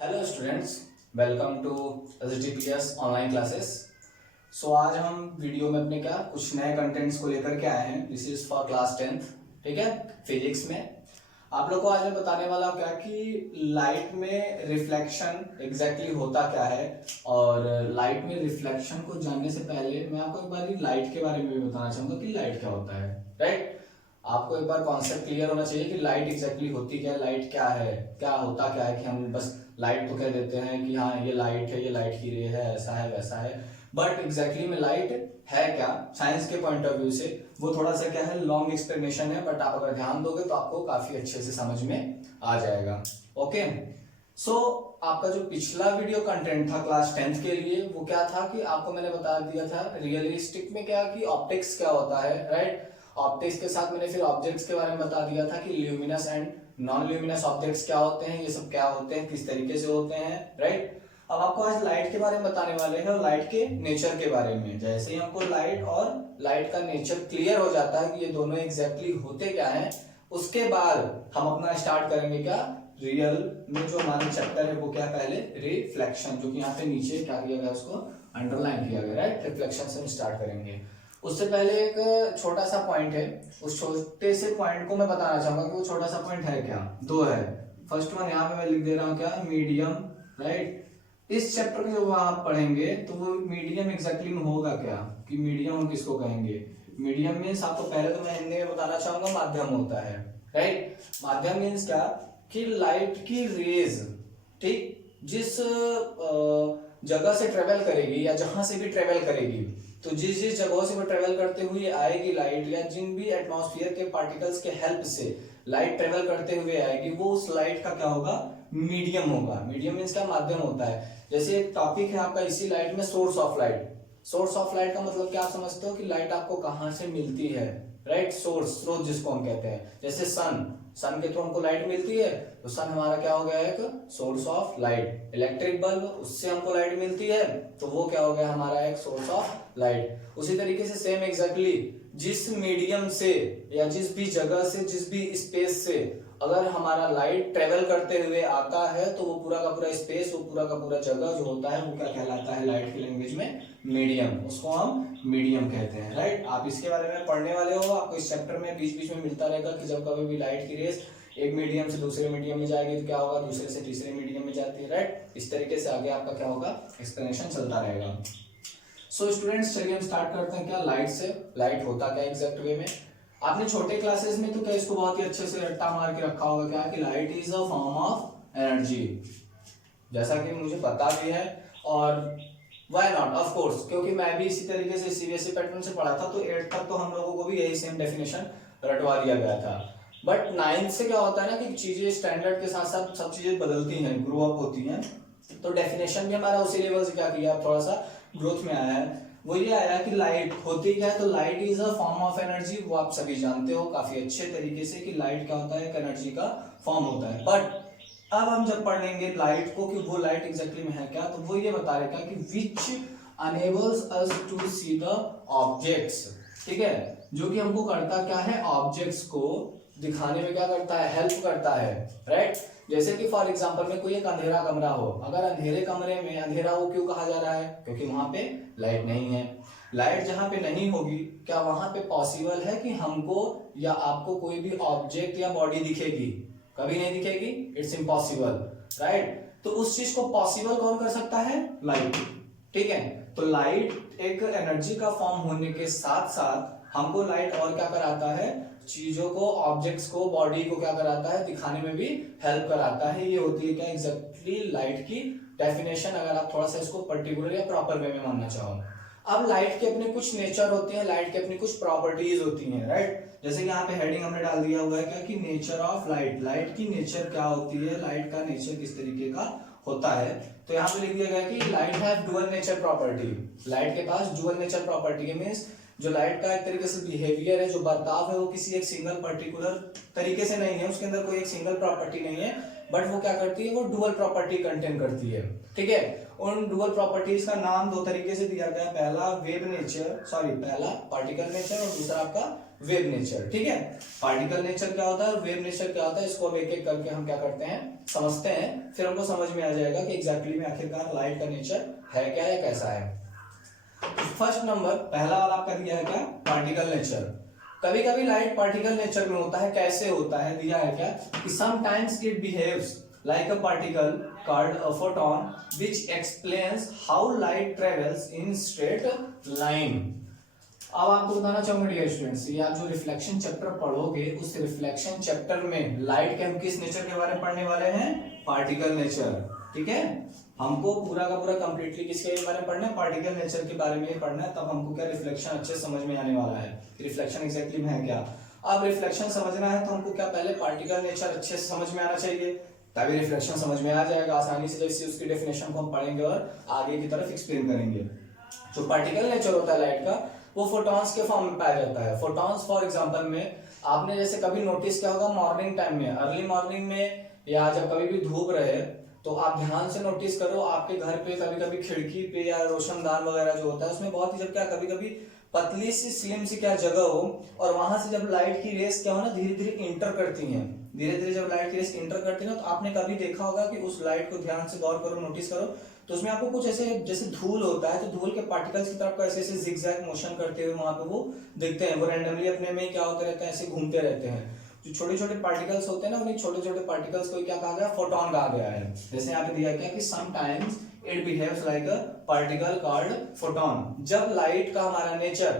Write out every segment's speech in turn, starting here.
Hello students, welcome to HTPS online classes. So आज हम video में अपने कुछ नए कंटेंट्स को लेकर के आए हैं। This is for class 10th, ठीक है। फिजिक्स में आप लोग को आज मैं बताने वाला हूँ कि लाइट में रिफ्लेक्शन एग्जैक्टली होता क्या है। और लाइट में रिफ्लेक्शन को जानने से पहले मैं आपको एक बार लाइट के बारे में भी बताना चाहूंगा कि लाइट क्या होता है। राइट, आपको एक बार कॉन्सेप्ट क्लियर होना चाहिए कि लाइट एग्जैक्टली होती क्या है, लाइट क्या है, क्या होता क्या है। कि हम बस लाइट तो कह देते हैं कि हाँ ये लाइट है, ये लाइट की रे है, ऐसा है वैसा है, बट एग्जैक्टली में लाइट है क्या साइंस के पॉइंट ऑफ व्यू से, वो थोड़ा सा क्या है, लॉन्ग एक्सप्लेनेशन है। बट आप अगर ध्यान दोगे तो आपको काफी अच्छे से समझ में आ जाएगा। ओके, सो आपका जो पिछला वीडियो कंटेंट था क्लास 10th के लिए, वो क्या था कि आपको मैंने बता दिया था रियलिस्टिक में क्या कि ऑप्टिक्स क्या होता है। राइट, ऑप्टिक्स के साथ मैंने फिर ऑब्जेक्ट्स के बारे में बता दिया था कि luminous and non luminous objects क्या होते हैं, ये सब क्या होते हैं, किस तरीके से होते हैं। राइट, अब आपको आज लाइट के बारे में बताने वाले हैं और लाइट के नेचर के बारे में। जैसे ही हमको लाइट और लाइट का नेचर क्लियर हो जाता है कि ये दोनों एग्जैक्टली होते क्या है, उसके बाद हम अपना स्टार्ट करेंगे क्या, रियल में जो हमारा चैप्टर है वो क्या, पहले रिफ्लेक्शन, जो कि यहाँ पे नीचे क्या किया गया, उसको अंडरलाइन किया गया। राइट, रिफ्लेक्शन से हम स्टार्ट करेंगे। उससे पहले एक छोटा सा पॉइंट है, उस छोटे से पॉइंट को मैं बताना चाहूंगा कि वो छोटा सा पॉइंट है क्या, दो है। फर्स्ट वन यहाँ पे मैं लिख दे रहा हूँ क्या, मीडियम। राइट, इस चैप्टर को जब आप पढ़ेंगे तो वो मीडियम एग्जैक्टली में होगा क्या, कि मीडियम हम किसको कहेंगे। मीडियम मीन्स आपको पहले तो मैं हिंदी में बताना चाहूंगा माध्यम होता है। राइट, माध्यम मीन्स क्या कि लाइट की रेज, ठीक, जिस जगह से ट्रेवल करेगी या जहां से भी ट्रेवल करेगी, तो जिस जिस जगहों से वो ट्रेवल करते हुए आएगी लाइट, या जिन भी एटमॉस्फेयर के पार्टिकल्स के हेल्प से लाइट ट्रेवल करते हुए आएगी, वो उस लाइट का क्या होगा, मीडियम होगा। मीडियम मीन्स का माध्यम होता है। जैसे एक टॉपिक है आपका इसी लाइट में, source of light. Source of light का मतलब क्या आप समझते हो कि लाइट आपको कहां से मिलती है। राइट, सोर्स, स्रोत जिसको हम कहते हैं। जैसे सन के थ्रू हमको लाइट मिलती है, तो सन हमारा क्या हो गया, एक source of light. Electric bulb, उससे हमको लाइट मिलती है, तो वो क्या हो गया, हमारा एक सोर्स ऑफ लाइट। उसी तरीके से सेम एग्जैक्टली जिस मीडियम से या जिस भी जगह से, जिस भी स्पेस से अगर हमारा लाइट ट्रेवल करते हुए आता है, तो वो पूरा का पूरा स्पेस, वो पूरा का पूरा जगह जो होता है, वो क्या कहलाता है लाइट की लैंग्वेज में, मीडियम। उसको हम मीडियम कहते हैं। राइट, आप इसके बारे में पढ़ने वाले हो, आपको इस चैप्टर में बीच बीच में मिलता रहेगा कि जब कभी भी लाइट की रेस एक मीडियम से दूसरे मीडियम में जाएगी तो क्या होगा, दूसरे से तीसरे मीडियम में जाती है। राइट, इस तरीके से आगे आपका क्या होगा, एक्सप्लेनेशन चलता रहेगा। सो स्टूडेंट्स, चलिए हम स्टार्ट करते हैं क्या, लाइट से। लाइट होता क्या एग्जैक्ट वे में। आपने छोटे क्लासेस में तो क्या इसको बहुत ही अच्छे से रट्टा मार के रखा होगा क्या, कि light is a form of energy, जैसा कि मुझे पता भी है। और व्हाई नॉट, ऑफ कोर्स, क्योंकि मैं भी इसी तरीके से CBSE पैटर्न से पढ़ा था, तो 8th तक तो हम लोगों को भी यही सेम डेफिनेशन रटवा दिया गया था। बट 9th से क्या होता है ना कि चीजें स्टैंडर्ड के साथ साथ सब चीजें बदलती हैं, ग्रो अप होती हैं, तो डेफिनेशन भी हमारा उसी लेवल से क्या किया, थोड़ा सा ग्रोथ में आया है। वो ये आया कि लाइट होती क्या है, तो light is a form of energy. वो आप सभी जानते हो काफी अच्छे तरीके से कि लाइट क्या होता है, एक एनर्जी का फॉर्म होता है। बट अब हम जब पढ़ेंगे लाइट को कि वो लाइट एग्जैक्टली में है क्या, तो वो ये बता रहेगा कि which enables us to see the objects, ठीक है, जो कि हमको करता क्या है, ऑब्जेक्ट्स को दिखाने में क्या करता है, हेल्प करता है। राइट, जैसे कि फॉर एग्जांपल में कोई एक अंधेरा कमरा हो, अगर अंधेरे कमरे में अंधेरा वो क्यों कहा जा रहा है, क्योंकि वहां पे लाइट नहीं है। लाइट जहां पे नहीं होगी, क्या वहां पे पॉसिबल है कि हमको या आपको कोई भी ऑब्जेक्ट या बॉडी दिखेगी, कभी नहीं दिखेगी, इट्स इम्पॉसिबल। राइट, तो उस चीज को पॉसिबल कौन कर सकता है, लाइट। ठीक है, तो लाइट एक एनर्जी का फॉर्म होने के साथ साथ हमको लाइट और क्या कराता है, चीजों को, ऑब्जेक्ट्स को, बॉडी को क्या कराता है, दिखाने में भी हेल्प कराता है। ये होती है क्या एग्जैक्टली लाइट की डेफिनेशन, अगर आप थोड़ा सा इसको पर्टिकुलर या प्रॉपर वे में मानना चाहो। अब लाइट के अपने कुछ नेचर होते हैं, लाइट के अपनी कुछ प्रॉपर्टीज होती हैं। राइट, जैसे कि यहाँ पे हेडिंग हमने डाल दिया हुआ है क्या, कि नेचर ऑफ लाइट। लाइट की नेचर क्या होती है, लाइट का नेचर किस तरीके का होता है। तो यहाँ पे लिख दिया गया कि light have dual nature property. Light के पास डुअल नेचर प्रॉपर्टी है, मींस जो लाइट का एक तरीके से बिहेवियर है, जो बर्ताव है, वो किसी एक सिंगल पर्टिकुलर तरीके से नहीं है, उसके अंदर कोई एक सिंगल प्रॉपर्टी नहीं है, बट वो क्या करती है, वो डुअल प्रॉपर्टी कंटेन करती है। ठीक है, उन डुअल प्रॉपर्टीज का नाम दो तरीके से दिया गया है, पहला वेव नेचर, सॉरी पहला पार्टिकल नेचर और दूसरा आपका वेव नेचर। ठीक है, पार्टिकल नेचर क्या होता है और वेव नेचर क्या होता है, इसको अब एक एक करके हम क्या करते हैं समझते हैं, फिर हमको समझ में आ जाएगा कि एग्जैक्टली में आखिरकार लाइट का नेचर है क्या या कैसा है। फर्स्ट नंबर पहला वाला आपका दिया है क्या, पार्टिकल नेचर। कभी कभी लाइट पार्टिकल नेचर में होता है, कैसे होता है दिया है क्या कि sometimes it behaves like a particle called a photon which explains how light travels in straight line। अब आपको बताना चाहूंगा डियर स्टूडेंट्स, ये आप जो रिफ्लेक्शन चैप्टर पढ़ोगे उस रिफ्लेक्शन चैप्टर में लाइट के हम किस नेचर के बारे में पढ़ने वाले हैं, पार्टिकल नेचर। ठीक है, हमको पूरा का पूरा कंप्लीटली किसके बारे में पढ़ना है, पार्टिकल नेचर के बारे में ही पढ़ना है, तब हमको क्या रिफ्लेक्शन अच्छे समझ में आने वाला है, रिफ्लेक्शन एग्जैक्टली में है क्या। अब रिफ्लेक्शन समझना है तो हमको क्या पहले पार्टिकल नेचर अच्छे से समझ में आना चाहिए, तभी रिफ्लेक्शन समझ में आ जाएगा आसानी से, जैसे उसकी डेफिनेशन को हम पढ़ेंगे और आगे की तरफ एक्सप्लेन करेंगे। जो पार्टिकल नेचर होता है लाइट का, वो फोटॉन्स के फॉर्म में पाया जाता है। फोटॉन्स फॉर एग्जांपल में आपने जैसे कभी नोटिस किया होगा मॉर्निंग टाइम में, अर्ली मॉर्निंग में या जब कभी भी धूप रहे तो आप ध्यान से नोटिस करो आपके घर पे कभी कभी खिड़की पे या रोशनदान वगैरह जो होता है उसमें बहुत ही जब क्या कभी कभी पतली सी स्लिम सी क्या जगह हो और वहां से जब लाइट की रेस क्या हो ना धीरे धीरे इंटर करती हैं, धीरे धीरे जब लाइट की रेस इंटर करती है ना तो आपने कभी देखा होगा कि उस लाइट को ध्यान से गौर करो, नोटिस करो, तो उसमें आपको कुछ ऐसे जैसे धूल होता है तो धूल के पार्टिकल्स की तरफ ऐसे ऐसे जिगजैग मोशन करते हुए वहां पे वो दिखते हैं, वो रैंडमली अपने में क्या होते रहते हैं, ऐसे घूमते रहते हैं। जो छोटे छोटे पार्टिकल्स होते हैं ना उन्हीं छोटे छोटे पार्टिकल्स को क्या कहा गया, फोटॉन कहा गया है। जैसे यहाँ पे दिया गया कि sometimes it behaves like a particle called photon. जब लाइट का हमारा नेचर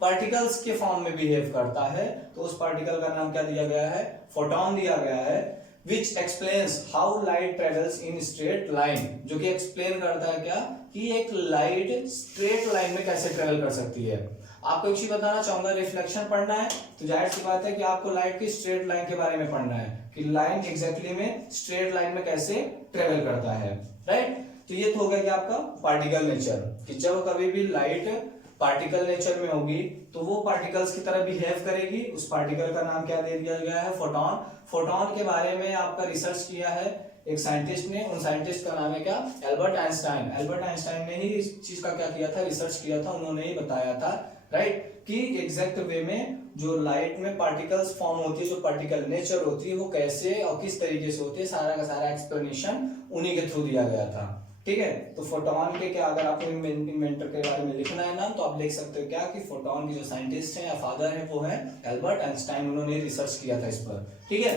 पार्टिकल्स के फॉर्म में बिहेव करता है तो उस पार्टिकल का नाम क्या दिया गया है, फोटॉन दिया गया है। which explains how light travels in straight line, जो कि एक्सप्लेन करता है क्या कि एक लाइट स्ट्रेट लाइन में कैसे ट्रेवल कर सकती है। आपको एक चीज बताना चाहूंगा, रिफ्लेक्शन पढ़ना है तो जाहिर सी बात है कि आपको लाइट की स्ट्रेट लाइन के बारे में पढ़ना है कि लाइन एग्जैक्टली में स्ट्रेट लाइन में कैसे ट्रेवल करता है, राइट। तो ये तो हो गया कि आपका पार्टिकल नेचर, कि जब कभी भी लाइट पार्टिकल नेचर में होगी तो वो पार्टिकल्स की तरह बिहेव करेगी, उस पार्टिकल का नाम क्या दे दिया गया है, फोटॉन। फोटॉन के बारे में आपका रिसर्च किया है एक साइंटिस्ट ने, उन साइंटिस्ट का नाम है क्या, एल्बर्ट आइंस्टाइन। एल्बर्ट आइंस्टाइन ने ही इस चीज का क्या किया था, रिसर्च किया था, उन्होंने ही बताया था, राइट, कि एग्जैक्ट वे में जो लाइट में पार्टिकल्स फॉर्म होती है, जो पार्टिकल नेचर होती है वो कैसे और किस तरीके से होती है, सारा का सारा एक्सप्लेनेशन उन्हीं के थ्रू दिया गया था। ठीक है, तो फोटॉन के क्या अगर आपको इन्वेंटर के बारे में लिखना है नाम तो आप लिख सकते हो क्या कि फोटॉन के जो साइंटिस्ट हैं या फादर हैं वो है एल्बर्ट आइंस्टाइन, उन्होंने रिसर्च किया था इस पर। ठीक है,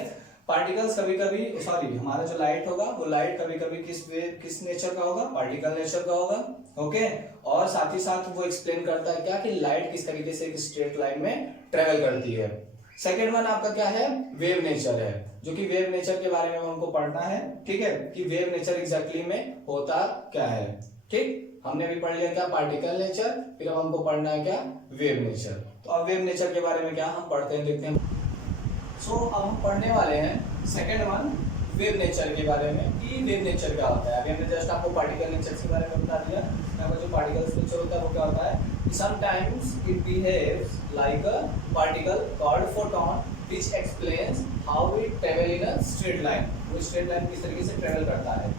पार्टिकल्स कभी कभी सॉरी हमारा जो लाइट होगा वो लाइट कभी कभी किस नेचर का होगा, पार्टिकल नेचर का होगा। ओके, और साथ ही साथ वो एक्सप्लेन करता है क्या कि लाइट किस तरीके से एक स्ट्रेट लाइन में ट्रेवल करती है। सेकेंड वन आपका क्या है, वेव नेचर है, जो कि वेव नेचर के बारे में हमको पढ़ना है। ठीक है, कि वेव नेचर एग्जैक्टली में होता क्या है। ठीक, हमने भी पढ़ लिया क्या पार्टिकल नेचर, फिर अब हमको पढ़ना है क्या वेव नेचर। तो अब वेव नेचर के बारे में क्या हम पढ़ते हैं, देखते हैं। सो अब हम पढ़ने वाले हैं सेकेंड वन वेव नेचर के बारे में कि वेव नेचर क्या होता है। अभी हमने जस्ट आपको पार्टिकल नेचर के बारे में बता दिया, जो पार्टिकल नेचर होता है वो क्या होता है, sometimes it behaves like a particle called photon which explains how it travel in a straight line, वो straight line किस तरीके से ट्रेवल करता है।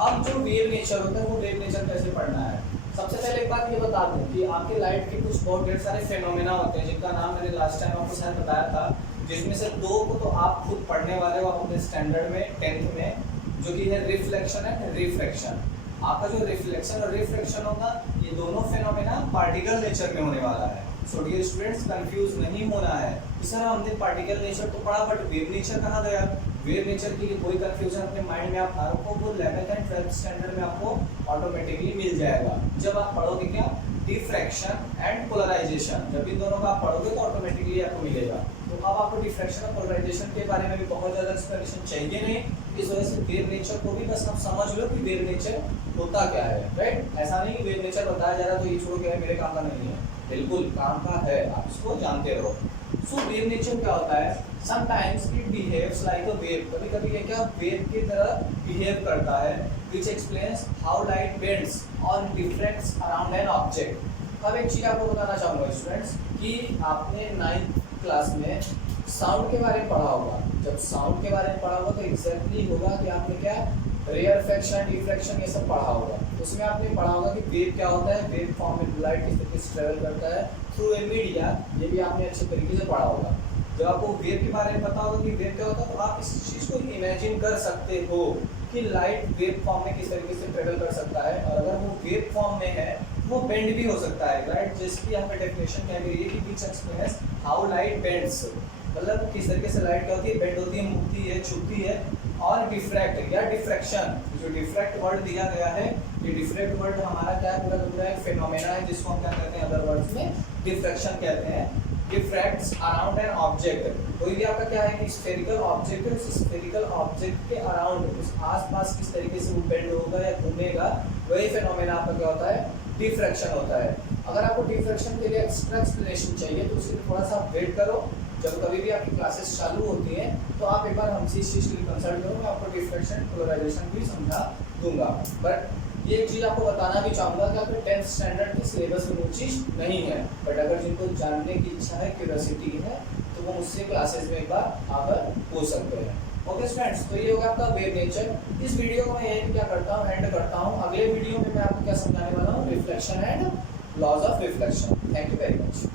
अब जो वेव नेचर होता है वो वेव नेचर कैसे पढ़ना है, सबसे पहले एक बात ये बता दूं कि आपके लाइट के कुछ बहुत ढेर सारे फेनोमेना होते हैं जिनका नाम मैंने लास्ट टाइम आपको शायद बताया था, जिसमें से दो को तो आप खुद पढ़ने वाले हो अपने स्टैंडर्ड में 10th में, जो कि है रिफ्लेक्शन एंड रिफ्रैक्शन। आपका जो रिफ्लेक्शन और रिफ्रैक्शन होगा ये दोनों फेनोमेना पार्टिकल नेचर में होने वाला है। सो डियर स्टूडेंट्स कंफ्यूज नहीं होना है कि सर हमने पार्टिकल नेचर तो पढ़ा बट वेव नेचर कहाँ गया। वेव नेचर के लिए कोई कंफ्यूजन अपने माइंड में आप रखो, वो 11th एंड 12th स्टैंडर्ड में आपको ऑटोमेटिकली मिल जाएगा जब आप पढ़ोगे क्या डिफ्रैक्शन एंड पोलराइजेशन। जब इन दोनों का आप पढ़ोगे तो ऑटोमेटिकली आपको मिलेगा। तो अब आपको डिफ्रैक्शन और पोलराइजेशन के बारे में भी बहुत ज्यादा एक्सप्लेनेशन चाहिए नहीं, इस वजह से वेव नेचर को भी बस आप समझ लो कि वेव नेचर होता क्या है, राइट। ऐसा नहीं कि वेव नेचर बताया जा रहा तो ये छोड़ के मेरे काम का नहीं है, बिल्कुल काम का है, आप इसको जानते रहो। सो वेव नेचर क्या होता है, sometimes it behaves like a wave, कभी कभी ये क्या वेव की तरह बिहेव करता है, which explains how light bends or diffracts around an object। अब एक चीज आपको बताना चाहूंगा स्टूडेंट्स कि आपने 9th क्लास में साउंड के बारे में पढ़ा होगा। जब साउंड के बारे में पढ़ा होगा तो एग्जैक्टली होगा कि आपने क्या रेयरफेक्शन, डिफ्रैक्शन ये सब पढ़ा होगा। उसमें आपने पढ़ा होगा कि वेव क्या होता है, वेव फॉर्म में लाइट किस तरीके से ट्रेवल करता है थ्रू ए मीडिया, ये भी आपने अच्छे तरीके से पढ़ा होगा। जब आपको वेव के बारे में पता होगा कि वेव क्या होता है, तो आप इस चीज़ को इमेजिन कर सकते हो कि लाइट वेव फॉर्म में किस तरीके से ट्रेवल कर सकता है, और अगर वो वेव फॉर्म में है वो बेंड भी हो सकता है, राइट। जैसे कि यहाँ पे डेफिनेशन क्या है कि which explains how light bends, मतलब किस तरीके से लाइट क्या होती है, बेंड होती है, मुड़ती है, छुपती है। और डिफ्रैक्ट या डिफ्रैक्शन, जो डिफ्रैक्ट वर्ड दिया गया है, ये डिफ्रैक्ट वर्ड हमारा क्या है, पूरा एक फिनोमेना है जिसको हम क्या कहते हैं, अदर वर्ड्स में डिफ्रैक्शन कहते हैं। डिफ्रैक्ट्स अराउंड एन ऑब्जेक्ट, कोई भी आपका क्या है कि स्फेरिकल ऑब्जेक्ट है, उस स्फेरिकल ऑब्जेक्ट के अराउंड, उस आसपास किस तरीके से वो बेंड होगा या घूमेगा, वही फिनोमेना आपका क्या होता है, डिफ्रैक्शन होता है। अगर आपको डिफ्रैक्शन के लिए एक्स्ट्रा एक्सप्लेनेशन चाहिए तो उसके लिए थोड़ा सा वेट करो, जब कभी भी आपकी क्लासेस चालू होती हैं तो आप एक बार हमसे इस चीज़ के लिए कंसल्ट करो, मैं आपको डिफ्रैक्शन पोलराइजेशन भी समझा दूंगा। बट ये एक चीज़ आपको बताना भी चाहूँगा कि आपके 10th स्टैंडर्ड के सिलेबस में वो चीज़ नहीं है, बट अगर जिनको जानने की इच्छा है, क्यूरियोसिटी है, तो वो मुझसे क्लासेस में एक बार आकर पूछ सकते हैं। ओके स्टूडेंट्स, तो ये होगा आपका वेव नेचर। इस वीडियो को मैं यही क्या करता हूँ, एंड करता हूँ। अगले वीडियो में मैं आपको क्या समझाने वाला हूँ, reflection and laws of reflection. Thank you very much.